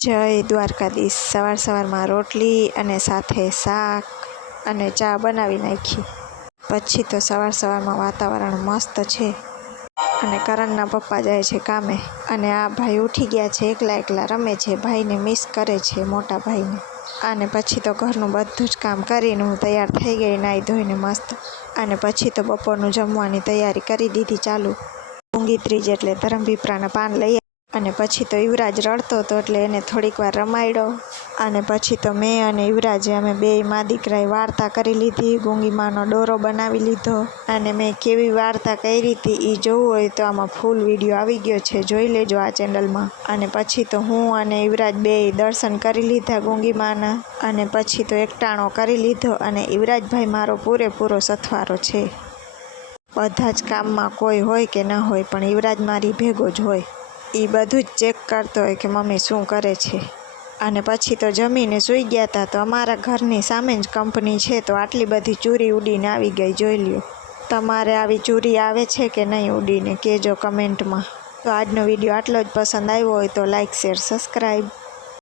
જય દ્વારકાધીશ. સવાર સવારમાં રોટલી અને સાથે શાક અને ચા બનાવી નાખી. પછી તો સવાર સવારમાં વાતાવરણ મસ્ત છે અને કરણના પપ્પા જાય છે કામે. અને આ ભાઈ ઉઠી ગયા છે, એકલા એકલા રમે છે, ભાઈને મિસ કરે છે મોટા ભાઈને. અને પછી તો ઘરનું બધું જ કામ કરીને હું તૈયાર થઈ ગઈ નાહી ધોઈને મસ્ત. અને પછી તો બપોરનું જમવાની તૈયારી કરી દીધી ચાલુ. ઊંઘી ત્રીજ એટલે ધરમપીપળાના પાન લઈ અને પછી તો યુવરાજ રડતો હતો એટલે એને થોડીક વાર રમાડ્યો અને પછી તો મેં અને યુવરાજે અમે બે મા દીકરાએ વાર્તા કરી લીધી, ગુંગીમાનો ડોરો બનાવી લીધો. અને મેં કેવી વાર્તા કરી હતી એ જોવું હોય તો આમાં ફૂલ વીડિયો આવી ગયો છે, જોઈ લેજો આ ચેનલમાં. અને પછી તો હું અને યુવરાજ બે દર્શન કરી લીધા ગુંગીમાના. અને પછી તો એકટાણો કરી લીધો અને યુવરાજભાઈ મારો પૂરેપૂરો સથવારો છે. બધા જ કામમાં કોઈ હોય કે ન હોય, પણ યુવરાજ મારી ભેગો જ હોય. એ બધું જ ચેક કરતો હોય કે મમ્મી શું કરે છે. અને પછી તો જમીને સૂઈ ગયા હતા તો અમારા ઘરની સામે જ કંપની છે, તો આટલી બધી ચૂરી ઉડીને આવી ગઈ, જોઈ લ્યો. તમારે આવી ચૂરી આવે છે કે નહીં ઉડીને કહેજો કમેન્ટમાં. તો આજનો વીડિયો આટલો જ પસંદ આવ્યો હોય તો લાઇક શેર સબસ્ક્રાઈબ